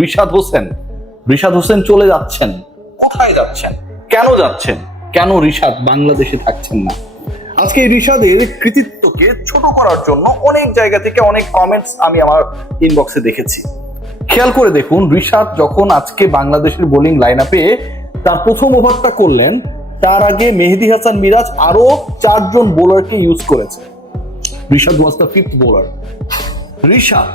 রিশাদ হোসেন চলে যাচ্ছেন। কোথায় যাচ্ছেন, কেন যাচ্ছেন, কেন রিশাদ বাংলাদেশে থাকছেন না? আজকে এই রিশাদের কৃতিত্বকে ছোট করার জন্য অনেক জায়গা থেকে অনেক কমেন্টস আমি আমার ইনবক্সে দেখেছি। খেয়াল করে দেখুন, রিশাদ যখন আজকে বাংলাদেশের বোলিং লাইন আপে তার প্রথম ওভারটা করলেন, তার আগে মেহেদী হাসান মিরাজ আরো 4 জন বোলারকে ইউজ করেছে। Rishad was the 5th bowler. Rishad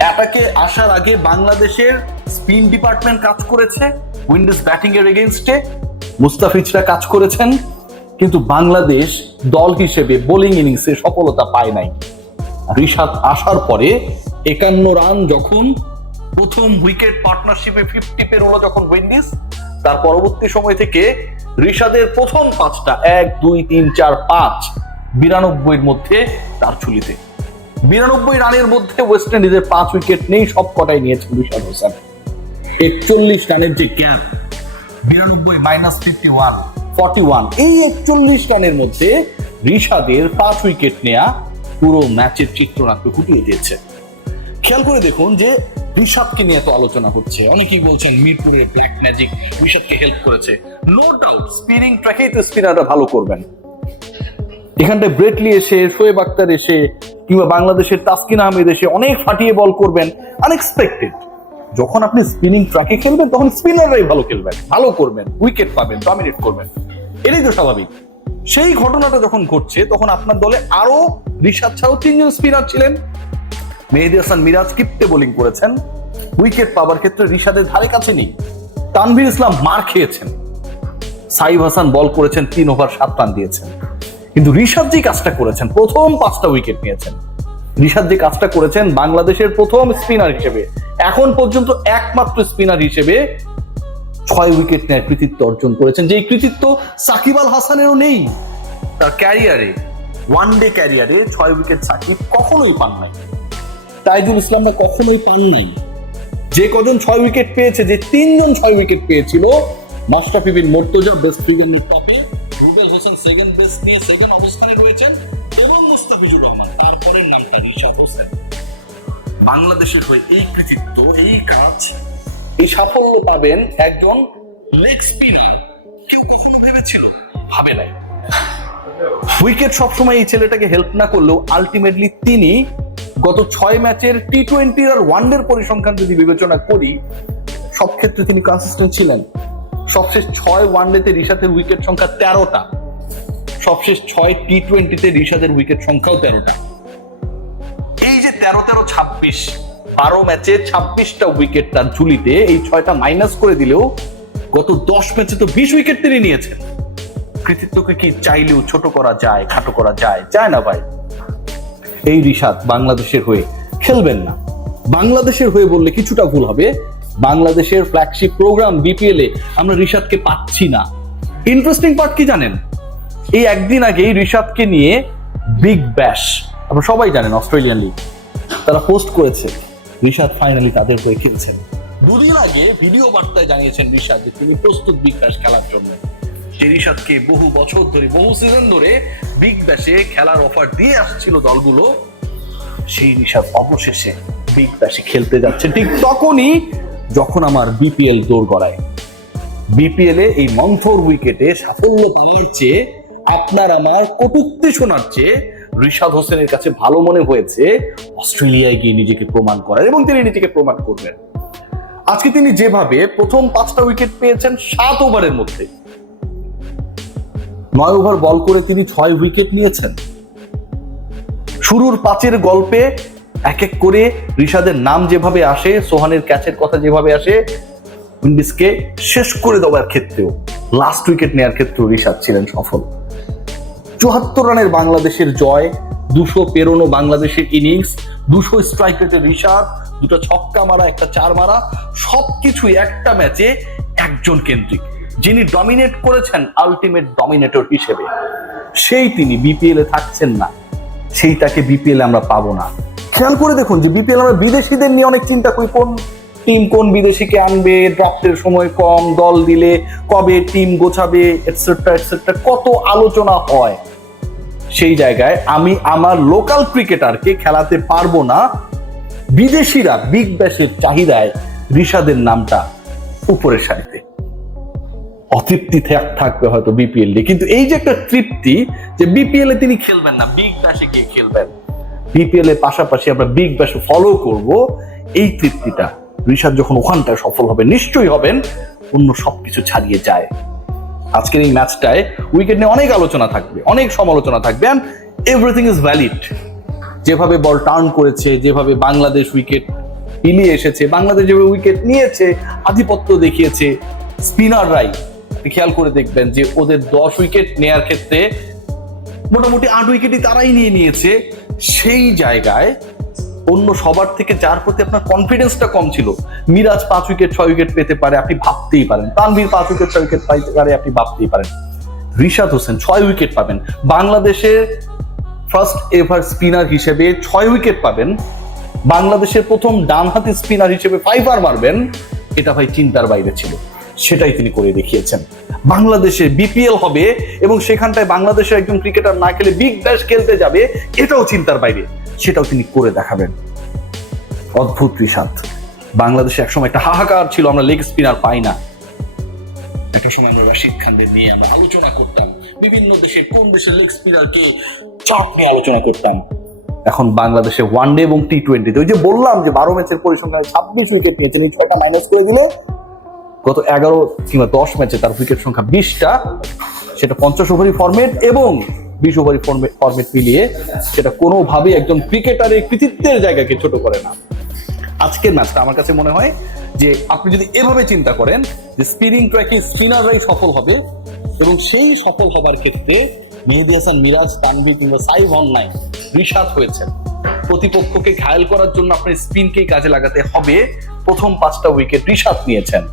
অ্যাটাকে আসার আগে বাংলাদেশের স্পিন ডিপার্টমেন্ট কাজ করেছে, উইন্ডিজ ব্যাটিং এর এগেইনস্টে মুস্তাফিজরা কাজ করেছেন, কিন্তু বাংলাদেশ দল হিসেবে বোলিং ইনিংসে সফলতা পায় নাই। রিশাদ আসার পরে 51 রান যখন প্রথম উইকেট পার্টনারশিপে 50 পেরোলো যখন উইন্ডিজ, তার পরবর্তী সময় থেকে রিশাদের প্রথম 5টা 1 2 3 4 5 92 মধ্যে তার ঝুলিতে 92 রানের মধ্যে ওয়েস্ট ইন্ডিজের 5 উইকেট নেই, সব কটাই নিয়েছেন রিশাদ হোসেন। 41 রানের যে গ্যাপ, 92 মাইনাস 51 41, এই 41 রানের মধ্যে রিশাদের 5 উইকেট নেয়া পুরো ম্যাচের চিত্রনাট্য ফুটিয়ে দিয়েছে। খেয়াল করে দেখুন যে রিশাদকে নিয়ে তো আলোচনা হচ্ছে, অনেকেই বলছেন মিরপুরের ব্ল্যাক ম্যাজিক রিশাদকে হেল্প করেছে। নো ডাউট স্পিনিং ট্র্যাকেই তো স্পিনাররা ভালো করবেন। এখানটায় ব্রেটলি এসে, শোয়েব আক্তার এসে, কিংবা বাংলাদেশের তাসকিন আহমেদ এসে অনেক ফাটিয়ে বল করবেন, আনএক্সপেক্টেড। যখন আপনি স্পিনিং ট্র্যাকে খেলবেন তখন স্পিনাররাই ভালো খেলবেন, ভালো করবেন, উইকেট পাবেন, ডমিনেট করবেন, এটাই তো স্বাভাবিক। সেই ঘটনাটা যখন ঘটছে তখন আপনার দলে আরো রিশাদ ছাড়াও 3 জন স্পিনার ছিলেন। মেহেদী হাসান মিরাজ কিপ্টে বোলিং করেছেন, উইকেট পাওয়ার ক্ষেত্রে রিশাদের ধারে কাছে নেই। তানভীর ইসলাম মার খেয়েছেন, সাইফ হাসান বল করেছেন, 3 ওভার 7 রান দিয়েছেন। কিন্তু রিশাদ যে কাজটা করেছেন, প্রথম 5টা উইকেট নিয়েছেন। রিশাদ যে কাজটা করেছেন বাংলাদেশের প্রথম স্পিনার হিসেবে, এখন পর্যন্ত একমাত্র স্পিনার হিসেবে 6 উইকেট নেওয়ার কৃতিত্ব অর্জন করেছেন, যে কৃতিত্ব সাকিব আল হাসানেরও নেই। তার ক্যারিয়ারে, ওয়ানডে ক্যারিয়ারে 6 উইকেট সাকিব কখনোই পান নাই, তাইজুল ইসলামরা কখনোই পান নাই। যে কজন 6 উইকেট পেয়েছে, যে 3 জন 6 উইকেট পেয়েছিল, মাশরাফি বিন মুর্তজা বেস্ট ফিগারের টপে, রুবেল হোসেন সেকেন্ড বেস্ট নিয়ে সেকেন্ড অবস্থানে রয়েছেন, এবং মুস্তাফিজুর রহমান, তারপরের নামটা রিশাদ হোসেন। বাংলাদেশের হয়ে এই কৃতিত্ব, এই কাজ, এই সাফল্য পাবেন একজন লেগ স্পিনার, কেউ কখনো ভেবেছিল? ভাবে নাই। উইকেট সবসময় এই ছেলেটাকে হেল্প না করলেও আলটিমেটলি তিনি গত 6 ম্যাচের টি-20 আর ওয়ানডের পরিসংখ্যান যদি বিবেচনা করি, সব ক্ষেত্রে তিনি কনসিস্টেন্ট ছিলেন। সবশেষ 6 ওয়ানডেতে রিশাদের উইকেট সংখ্যা 13টা, সবশেষ 6 টি-20তে রিশাদের উইকেট সংখ্যাও 13টা। এই যে 13-13-26, 12 ম্যাচে 26টা উইকেট তার ঝুলিতে, এই 6টা মাইনাস করে দিলেও গত 10 ম্যাচে তো 20 উইকেট তিনি নিয়েছেন। কৃতিত্বকে কি চাইলেও ছোট করা যায়, খাটো করা যায়? যায় না ভাই। এই রিশাদ বাংলাদেশের হয়ে খেলবেন না। বাংলাদেশের হয়ে বললে কিছুটা ভুল হবে। বাংলাদেশের ফ্ল্যাগশিপ প্রোগ্রাম বিপিএল এ আমরা রিশাদকে পাচ্ছি না। ইন্টারেস্টিং পার্ট কি জানেন? এই একদিন আগেই রিশাদকে নিয়ে বিগ ব্যাশ, আপনারা সবাই জানেন, অস্ট্রেলিয়ান লিগ, তারা পোস্ট করেছে রিশাদ ফাইনালি তাদের হয়ে খেলছেন। 2 দিন আগে ভিডিও বার্তায় জানিয়েছেন রিশাদ যে তিনি প্রস্তুত বিগ ব্যাশ খেলার জন্য। সেই রিশাদকে বহু বছর ধরে, বহু সিজন ধরে বিগ ব্যাশে খেলার অফার দিয়ে আসছিল দলগুলো, সেই রিশাদ অবশেষে বিগ ব্যাশে খেলতে যাচ্ছে ঠিক তখনই যখন আমার বিপিএল দৌড় গড়ায়। বিপিএল এ এই মন্থর উইকেটে সাফল্য পাওয়ার চেয়ে, আপনার আমার কটূক্তি শোনার চেয়ে রিশাদ হোসেনের কাছে ভালো মনে হয়েছে অস্ট্রেলিয়ায় গিয়ে নিজেকে প্রমাণ করার, এবং তিনি নিজেকে প্রমাণ করবেন। আজকে তিনি যেভাবে প্রথম 5টা উইকেট পেয়েছেন 7 ওভারের মধ্যে, 9 ওভার বল করে তিনি 6 উইকেট নিয়েছেন। শুরুর 5-এর গল্পে এক এক করে রিশাদের নাম যেভাবে আসে, সোহানের ক্যাচের কথা যেভাবে আসে, উইন্ডিজকে শেষ করে দেওয়ার ক্ষেত্রেও, লাস্ট উইকেট নেওয়ার ক্ষেত্রেও রিশাদ ছিলেন সফল। 74 রানের বাংলাদেশের জয়, 200 পেরোনো বাংলাদেশের ইনিংস, 200 স্ট্রাইক রেটের রিশাদ, 2টা ছক্কা মারা, 1টা 4 মারা, সবকিছুই একটা ম্যাচে একজন কেন্দ্রিক, যিনি ডমিনেট করেছেন আলটিমেট ডমিনেটর হিসেবে। সেই তিনি বিপিএল এ থাকছেন না, সেই তাকে বিপিএল আমরা পাবো না। খেয়াল করে দেখুন যে বিপিএল আমরা বিদেশিদের নিয়ে অনেক চিন্তা করি, কোন টিম কোন বিদেশিকে আনবে, ড্রাফটের সময় কম, দল দিলে কবে টিম গোছাবে, এটসেট্রা এটসেট্রা, কত আলোচনা হয়। সেই জায়গায় আমি আমার লোকাল ক্রিকেটারকে খেলাতে পারবো না, বিদেশিরা বিগ ব্যাশের চাহিদায় রিশাদের নামটা উপরের সারিতে। অতৃপ্তি থাকবে হয়তো বিপিএল এ, কিন্তু এই যে একটা তৃপ্তি যে বিপিএল এ তিনি খেলবেন না, বিগ ব্যাশে গিয়ে খেলবেন, বিপিএল এর পাশাপাশি আমরা বিগ ব্যাশে ফলো করব, এই তৃপ্তিটা রিশাদ যখন ওখানটায় সফল হবে, নিশ্চয়ই হবেন, অন্য সবকিছু ছাড়িয়ে যায়। আজকের এই ম্যাচটায় উইকেট নিয়ে অনেক আলোচনা থাকবে, অনেক সমালোচনা থাকবে, এন্ড এভরিথিং ইজ ভ্যালিড। যেভাবে বল টার্ন করেছে, যেভাবে বাংলাদেশ উইকেট পিলিয়ে এসেছে, বাংলাদেশ যেভাবে উইকেট নিয়েছে, আধিপত্য দেখিয়েছে, স্পিনাররাই খেয়াল করে দেখবেন যে ওদের 10 উইকেট নেয়ার ক্ষেত্রে মোটামুটি 8 উইকেটই তারাই নিয়েছে। সেই জায়গায় অন্য সবার থেকে যার প্রতি আপনার কনফিডেন্সটা কম ছিল, মিরাজ 5 উইকেট 6 উইকেট পেতে পারে, আপনি ভাবতেই পারেন, তানভীর 5 উইকেট 6 উইকেট পাইতে পারে, আপনি ভাবতেই পারেন, রিশাদ হোসেন 6 উইকেট পাবেন, বাংলাদেশের ফার্স্ট এভার স্পিনার হিসেবে 6 উইকেট পাবেন, বাংলাদেশের প্রথম ডানহাতি স্পিনার হিসেবে 5 মারবেন, এটা ভাই চিন্তার বাইরে ছিল। সেটাই তিনি করে দেখিয়েছেন। বাংলাদেশে বিপিএল হবে এবং সেখানটায় বাংলাদেশের একজন ক্রিকেটার না খেলে বিগ ব্যাশ খেলতে যাবে, এটাও চিন্তার বাইরে, সেটাও তিনি করে দেখাবেন। অদ্ভুত রিশাদ। বাংলাদেশে একসময় একটা হাহাকার ছিল, আমরা লেগ স্পিনার পাই না। একটা সময় আমরা রাশিদ খানদের নিয়ে আমরা আলোচনা করতাম, বিভিন্ন দেশে কোন দেশের লেগ স্পিনারকে চাপ নিয়ে আলোচনা করতাম। এখন বাংলাদেশে ওয়ানডে এবং টি-20, ওই যে বললাম যে 12 ম্যাচের পরিসংখ্যানে 26 উইকেট নিয়েছেন, এই 6টা মাইনাস করে দিলে গত 11 কিংবা 10 ম্যাচে তার উইকেট সংখ্যা 20টা, সেটা 50 ওভারি ফরম্যাট এবং 20 ওভারি ফরম্যাট মিলিয়ে, সেটা কোনোভাবেই একজন ক্রিকেটারের কৃতিত্বের জায়গাকে ছোট করে না। আজকের ম্যাচটা আমার কাছে মনে হয় যে আপনি যদি এভাবে চিন্তা করেন যে স্পিনিং ট্র্যাকে স্পিনাররাই সফল হবে, এবং সেই সফল হবার ক্ষেত্রে মেহেদী হাসান মিরাজ, তানভীর কিংবা সাইফ হন নাই, রিশাদ হয়েছেন। প্রতিপক্ষকে ঘায়েল করার জন্য আপনার স্পিনকেই কাজে লাগাতে হবে। প্রথম 5টা উইকেট রিশাদ নিয়েছেন,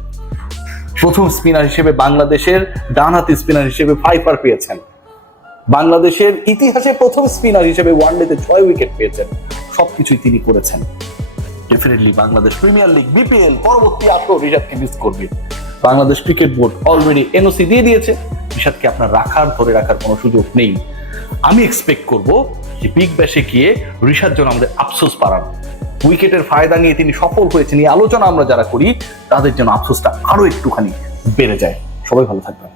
প্রথম স্পিনার হিসেবে বাংলাদেশের ডানহাতি স্পিনার হিসেবে 5 পেয়েছেন, বাংলাদেশের ইতিহাসে প্রথম স্পিনার হিসেবে ওয়ানডেতে 6 উইকেট পেয়েছেন। সবকিছুই তিনি করেছেন। Definitely Bangladesh premier league, BPL পরবর্তী আসর রিশাদকে মিস করবে। Bangladesh cricket board already NOC দিয়ে দিয়েছে, রিশাদকে আপনার ধরে রাখার কোনো সুযোগ নেই। আমি এক্সপেক্ট করব যে বিগ ব্যাশে গিয়ে রিশাদ যেন আমাদের আফসোস পারান। উইকেটের ফায়দা নিয়ে তিনি সফল হয়েছেন, এই আলোচনা আমরা যারা করি তাদের জন্য আফসোসটা আরো একটুখানি বেড়ে যায়। সবাই ভালো থাকবেন।